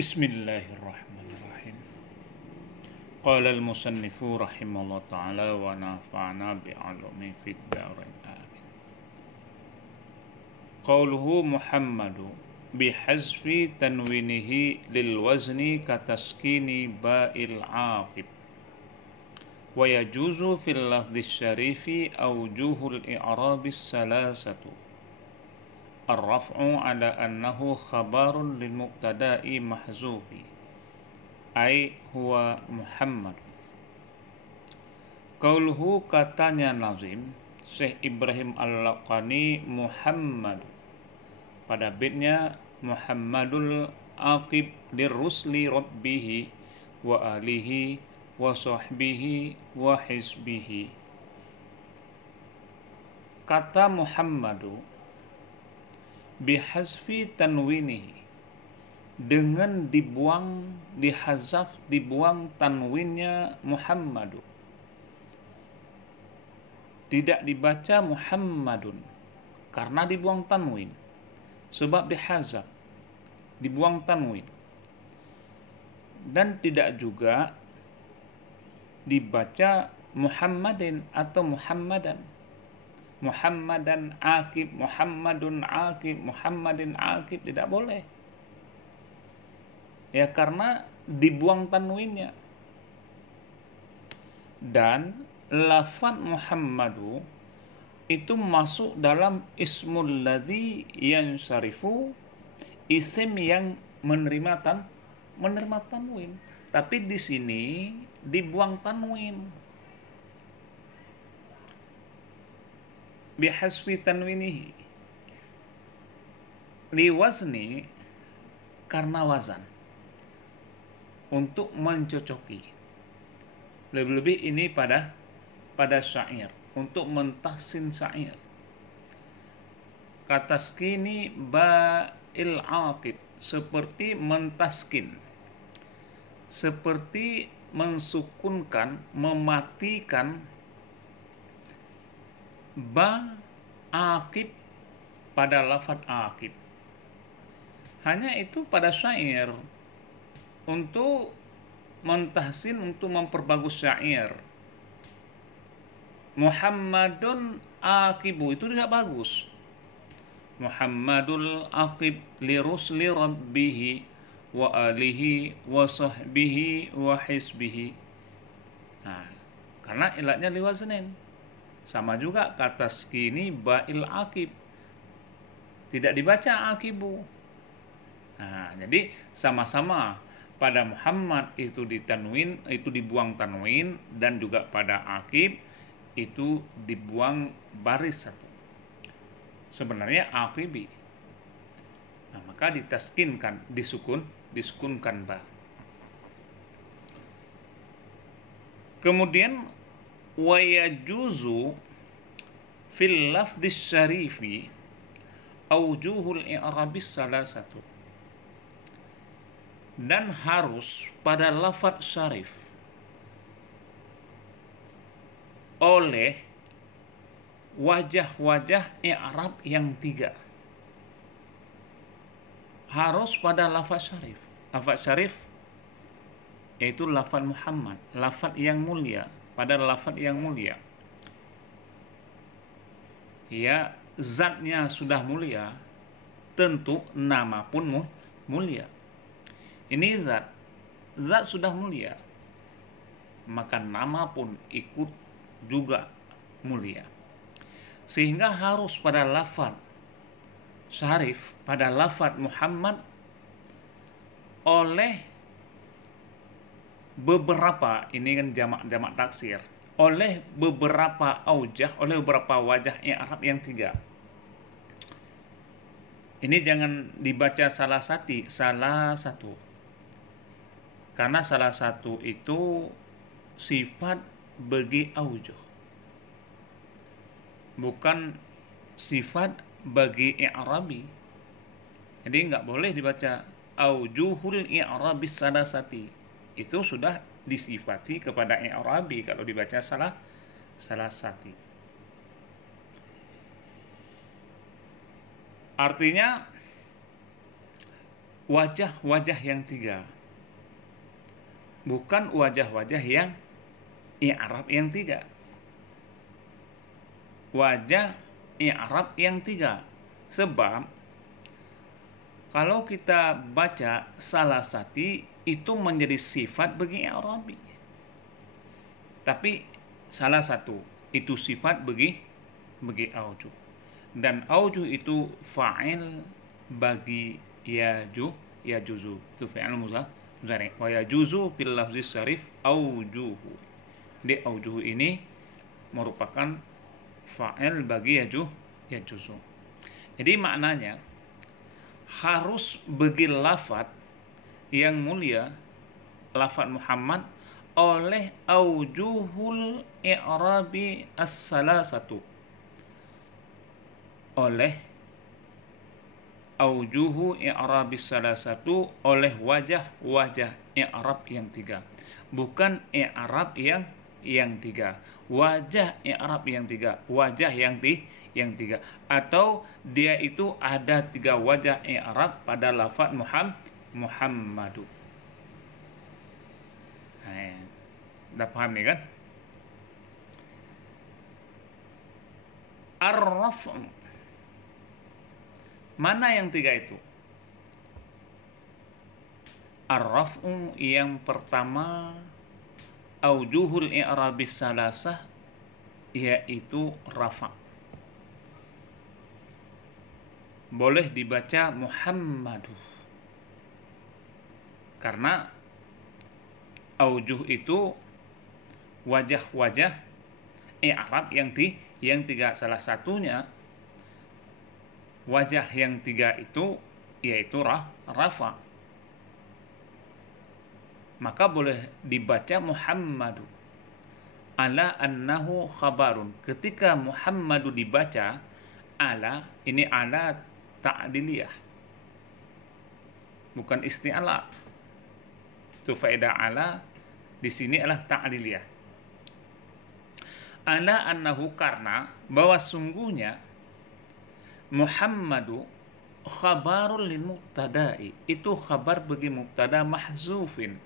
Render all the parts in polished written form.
Bismillahirrahmanirrahim. Qala al-musannifu rahimahullah ta'ala wa nafa'ana bi'alumi fid darain amin. Qauluhu Muhammadu bihazfi tanwinihi lil wazni kataskini ba'il aqib wa yajuzu fil lafdhi syarifi awjuhul i'rabis salasatu ar-raf'u ala annahu khabarun lil muqtada'i mahzufi ay huwa Muhammad. Qauluhu, katanya nazim Syekh Ibrahim Al-Laqani, Muhammad pada baitnya Muhammadul aqib lirrusli rabbihi wa alihi wa sahbihi wa hizbihi. Kata Muhammadu bihazfi tanwinihi, dengan dibuang tanwinnya Muhammadu, tidak dibaca Muhammadun karena dibuang tanwin, sebab dihazaf, dibuang tanwin, dan tidak juga dibaca Muhammadin atau Muhammadan, Muhammadan aqib, Muhammadun aqib, Muhammadin aqib, tidak boleh. Ya, karena dibuang tanwinnya. Dan lafaz Muhammadu itu masuk dalam ismul ladzi yansarifu, isim yang menerima tanwin. Tapi di sini dibuang tanwin. Bihasfi tanwinihi liwazni, karena wazan, untuk mencocoki. Lebih-lebih ini pada syair, untuk mentahsin syair. Kataskini ba'il aqib, seperti mentaskin, seperti mensukunkan, mematikan ba aqib pada lafaz aqib. Hanya itu pada syair, untuk mentahsin, untuk memperbagus syair. Muhammadun aqibu itu tidak bagus. Muhammadul aqib lirusli rabbihi wa alihi wa sahbihi wa hizbihi. Nah, karena ilatnya liwaznin. Sama juga kata skini ba'il aqib, tidak dibaca aqibu. Nah, jadi sama-sama pada Muhammad itu ditanwin, itu dibuang tanwin, dan juga pada aqib itu dibuang baris satu. Sebenarnya aqibi. Nah, maka ditaskinkan, disukunkan ba. Kemudian wa yajuzu fil lafdhis syarifi aujuhul i'rabis salasatu, dan harus pada lafaz syarif oleh wajah-wajah i'rab yang tiga. Harus pada lafaz syarif. Lafaz syarif yaitu lafaz Muhammad, lafaz yang mulia, pada lafaz yang mulia. Ya, zatnya sudah mulia, tentu nama pun mulia. Ini zat sudah mulia, maka nama pun ikut juga mulia. Sehingga harus pada lafaz syarif, pada lafaz Muhammad, oleh beberapa, ini kan jamak taksir, oleh beberapa aujah, oleh beberapa wajah i'rab yang tiga. Ini jangan dibaca salah satu, karena salah satu itu sifat bagi aujuh, bukan sifat bagi i'rabi. Jadi nggak boleh dibaca aujuhul i'rabis salasati. Itu sudah disifati kepada i'rabi kalau dibaca salah satu. Artinya wajah-wajah yang tiga, bukan wajah-wajah yang i'rab yang tiga. Wajah i'rab yang tiga. Sebab kalau kita baca salah satu itu menjadi sifat bagi i'rabi. Tapi salah satu itu sifat bagi aujuh. Dan aujuh itu fa'il bagi yajuzu. Itu fi'il mudhari. Wa yajuzu fil lafzi syarif aujuhu. Di aujuhu ini merupakan fa'il bagi yajuzu. Jadi maknanya harus bagi lafaz yang mulia, lafaz Muhammad, oleh aujuhul i'rabi as-salasatu, oleh aujuhu i'rabi as-salasatu, oleh wajah-wajah i'rab yang tiga, bukan i'rab yang tiga, wajah i'rab yang tiga, wajah yang tiga, atau dia itu ada tiga wajah i'rab pada lafaz Muhammadu. Dah paham nih kan? Ar-raf'u, mana yang tiga itu? Ar-raf'u yang pertama aujuhul i'rabi salasah, yaitu rafa'. Boleh dibaca Muhammadu, karena aujuh itu wajah-wajah i'rab yang tiga. Salah satunya wajah yang tiga itu yaitu rafa. Maka boleh dibaca Muhammadu ala annahu khabarun. Ketika Muhammadu dibaca ala, ini ala ta'diliyah, bukan isti'ala. Itu faedah ala di sini adalah ta'diliyah. Ala annahu, karena bahwa sungguhnya Muhammadu khabarul lil mubtada'i, itu khabar bagi mubtada mahzufin,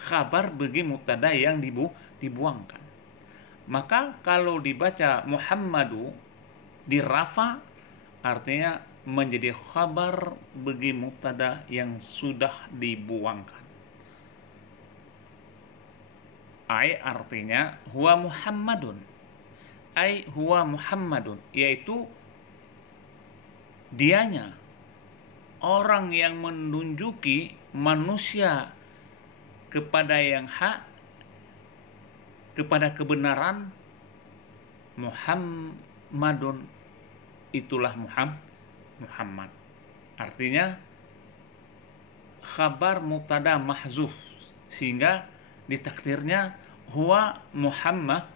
khabar bagi mubtada yang dibuangkan. Maka kalau dibaca Muhammadu di rafa, artinya menjadi khabar bagi mubtada yang sudah dibuangkan. Ai artinya huwa Muhammadun, ai huwa Muhammadun, yaitu dianya, orang yang menunjuki manusia kepada yang hak, kepada kebenaran. Muhammadun, itulah Muhammad. Artinya khabar mubtada mahzuf, sehingga ditakdirnya huwa Muhammadun.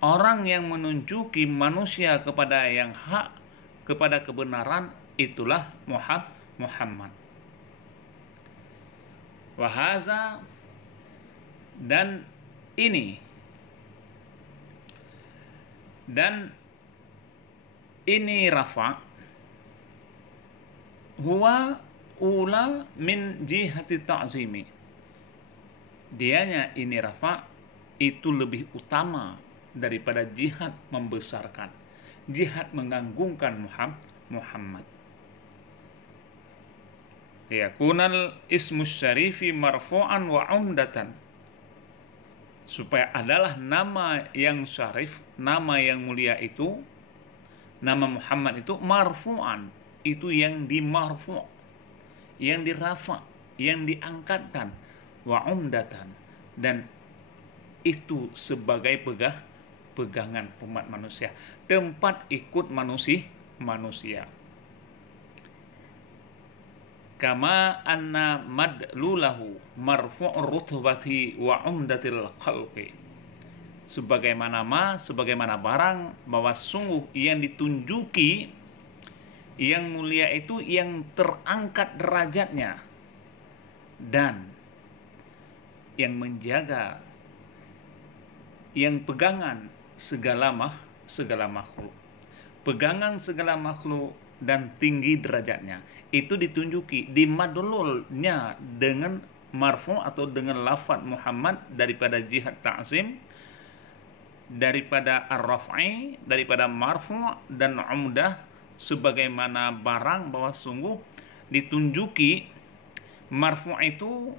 Orang yang menunjuki manusia kepada yang hak, kepada kebenaran, itulah Muhammad. Wahaza, dan ini rafa, huwa ula min jihati ta'zimi, dianya ini rafa itu lebih utama daripada jihad membesarkan, jihad menganggungkan Muhammad. Yakunal ismu syarifi marfu'an wa umdatan, supaya adalah nama yang syarif, nama yang mulia itu, nama Muhammad itu marfu'an, itu yang dimarfu', yang dirafa, yang diangkatkan, wa umdatan, dan itu sebagai pegangan umat manusia, tempat ikut manusia. Kama anna madlulahu marfu'ur rutbati wa umdatil khalqi, sebagaimana barang bahwa sungguh yang ditunjuki yang mulia itu yang terangkat derajatnya, dan yang menjaga, yang pegangan segala makhluk. Pegangan segala makhluk dan tinggi derajatnya. Itu ditunjuki di madlulnya dengan marfu atau dengan lafaz Muhammad daripada jihad ta'zim, daripada ar-raf'i, daripada marfu' dan umdah, sebagaimana barang bahwa sungguh ditunjuki marfu' itu,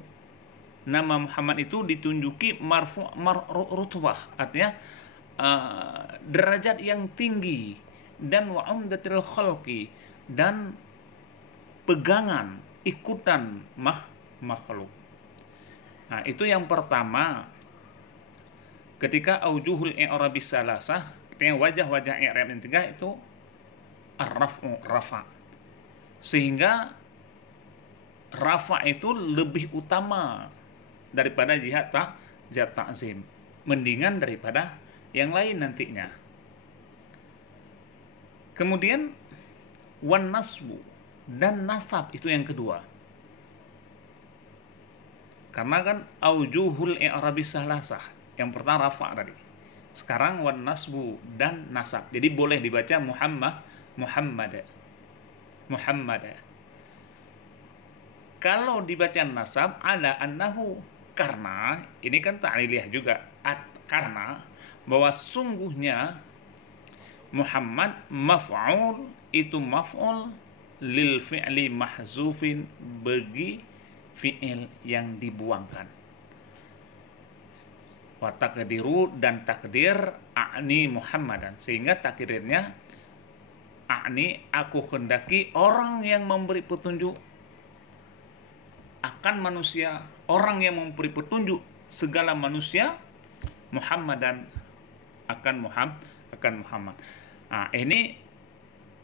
nama Muhammad itu ditunjuki marfu' rutbah, artinya derajat yang tinggi, dan wa umdatil khalqi, dan pegangan ikutan makhluk. Nah, itu yang pertama. Ketika aujuhul i'rabis salasah, yang wajah-wajah i'rab yang tiga itu ar-raf'u, rafa. Sehingga rafa itu lebih utama daripada jihad ta'zim, mendingan daripada yang lain nantinya. Kemudian wan nasbu, dan nasab itu yang kedua. Karena kan aujuhul i'rabis salasah, yang pertama rafa tadi. Sekarang wan nasbu dan nasab. Jadi boleh dibaca Muhammad. Kalau dibaca nasab ada annahu, karena ini kan ta'liliyah juga. Karena bahwa sungguhnya Muhammad maf'ul, itu maf'ul lil fi'li mahzufin, bagi fi'il yang dibuangkan. Wa takdiru, dan takdir a'ni Muhammadan, sehingga takdirnya a'ni, aku hendaki orang yang memberi petunjuk akan manusia, orang yang memberi petunjuk segala manusia, Muhammadan, akan Muhammad. Nah, ini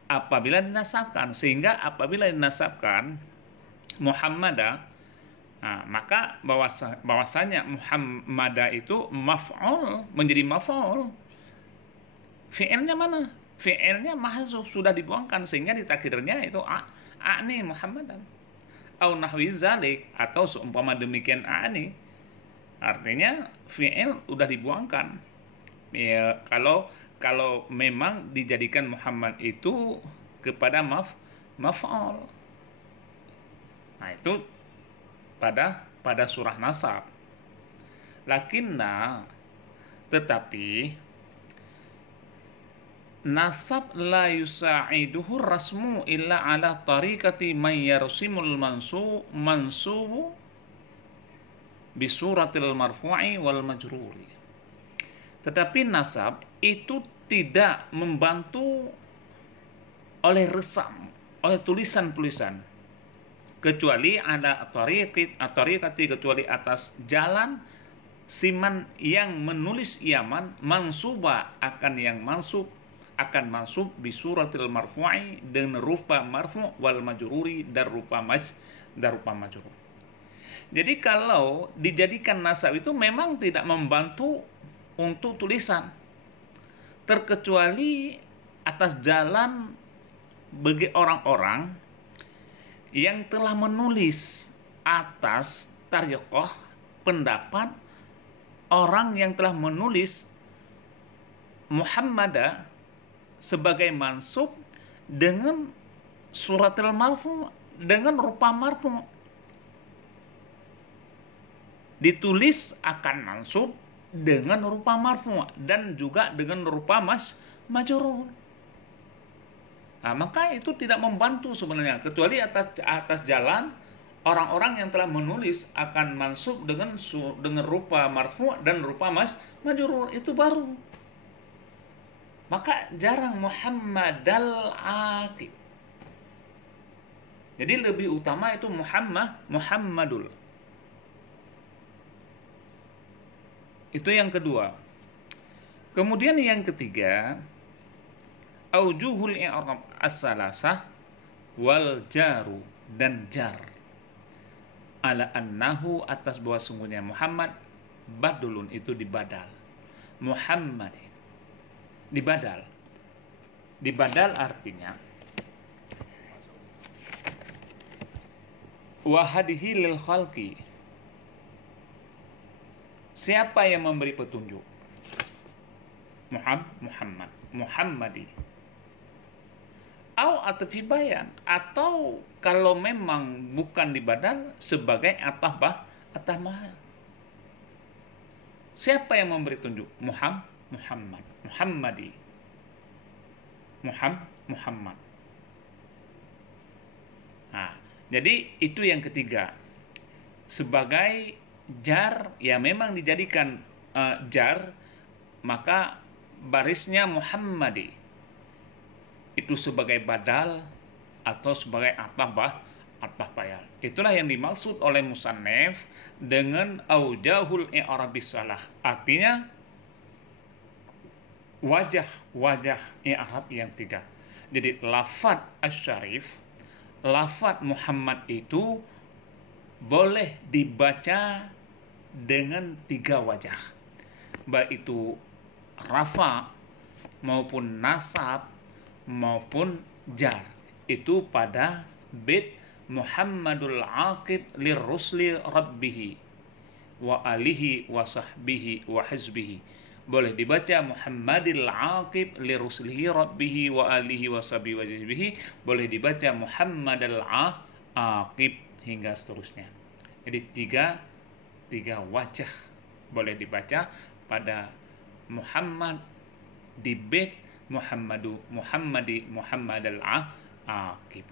apabila dinasabkan, sehingga apabila dinasabkan Muhammadah, nah, maka bahwasanya Muhammada itu maf'ul, menjadi maf'ul. Fi'ilnya mana? Fi'ilnya mahzuf, sudah dibuangkan, sehingga ditakdirnya itu a'ni Muhammadan. Au nahwi zalik, atau seumpama demikian a'ni. Artinya fi'il sudah dibuangkan. Ya, kalau memang dijadikan Muhammad itu kepada maf'ul. Nah, itu pada surah nasab. Lakinna, tetapi nasab la yusa'iduhu rasmu illa ala tariqati man yarsimul mansubu bisuratil marfu'i wal majruri. Tetapi nasab itu tidak membantu oleh resam, oleh tulisan-tulisan, kecuali ada tariqati, kecuali atas jalan siman yang menulis iaman, mansuba, akan yang mansub, akan mansub bisuratil marfu'i, dengan rupa marfu' wal majruri, dan rupa majrur. Jadi kalau dijadikan nasab itu memang tidak membantu untuk tulisan, terkecuali atas jalan bagi orang-orang yang telah menulis atas tariqah, pendapat orang yang telah menulis Muhammadah sebagai mansub dengan suratil marfu', dengan rupa marfu', ditulis akan mansub dengan rupa marfu' dan juga dengan rupa majrur. Nah, maka itu tidak membantu sebenarnya, kecuali atas jalan orang-orang yang telah menulis akan mansub dengan rupa marfu' dan rupa majrur, itu baru. Maka jarang Muhammadal Aqib. Jadi lebih utama itu Muhammadul. Itu yang kedua. Kemudian yang ketiga, aujuhul i'rab as-salasah wal jaru, dan jar, ala annahu, atas bahwa sungguhnya Muhammad badulun, itu dibadal. Muhammad dibadal artinya wahadihi lil khalqi, siapa yang memberi petunjuk? Muhammadi. au atfi bayan, atau kalau memang bukan di badal sebagai atah siapa yang memberi tunjuk? Muhammad, Muhammadi, Muhammad. Nah, jadi itu yang ketiga. Sebagai jar, ya memang dijadikan jar, maka barisnya Muhammadi. Itu sebagai badal atau sebagai atah bayal. Itulah yang dimaksud oleh musannif dengan aujahul i'rabis salah. Artinya wajah-wajah i'rab yang tiga. Jadi lafadz asy-syarif, lafadz Muhammad itu boleh dibaca dengan tiga wajah, baik itu rafa maupun nasab maupun jar. Itu pada bait Muhammadul aqib lirrusli rabbihi wa alihi wa sahbihi wa hizbihi. Boleh dibaca Muhammadil aqib lirruslihi rabbihi wa alihi wa sahbihi wa hizbihi. Boleh dibaca Muhammadal aqib hingga seterusnya. Jadi tiga wajah boleh dibaca pada Muhammad di bait Muhammadal aqib.